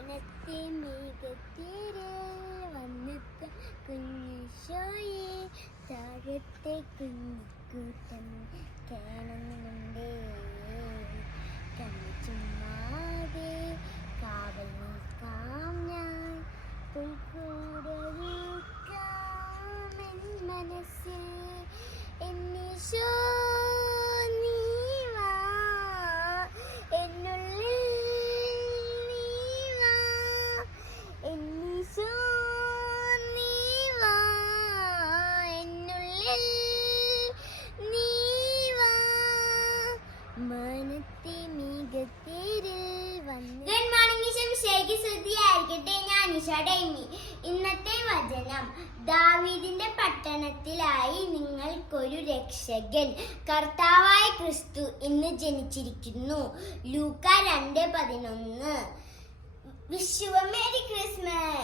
മനത്തെ മേഘത്തേരെ വന്നെത്ത കുഞ്ഞുശോയെ താഴത്തെ കുഞ്ഞിക്കൂട്ടം കാണുന്നുണ്ടേ. കണ്ണു ചുമ്മാതെ കാവൽ നിൽക്കാം ഞാൻ, പുൽക്കൂടൊരുക്കാമെൻ മനസ്സിൽ എന്നീശോ നീ വാ, എന്നുള്ളിൽ നീ വാ, എന്നീശോ നീ വാ, എന്നുള്ളിൽ നീ വാ, മനത്തെ മികത്തേരിൽ വന്ന്. ഗുഡ് മോർണിംഗ് ഈശോയ്ക്ക് സ്തുതിയായിരിക്കട്ടെ. ഞാൻ നിഷ ഡെയ്മി. ഇന്നത്തെ വചനം: ദാവീദിന്റെ പട്ടണത്തിലായി നിങ്ങൾക്കൊരു രക്ഷകൻ, കർത്താവായ ക്രിസ്തു ഇന്ന് ജനിച്ചിരിക്കുന്നു. ലൂക്ക 2:11. Wish you A merry Christmas.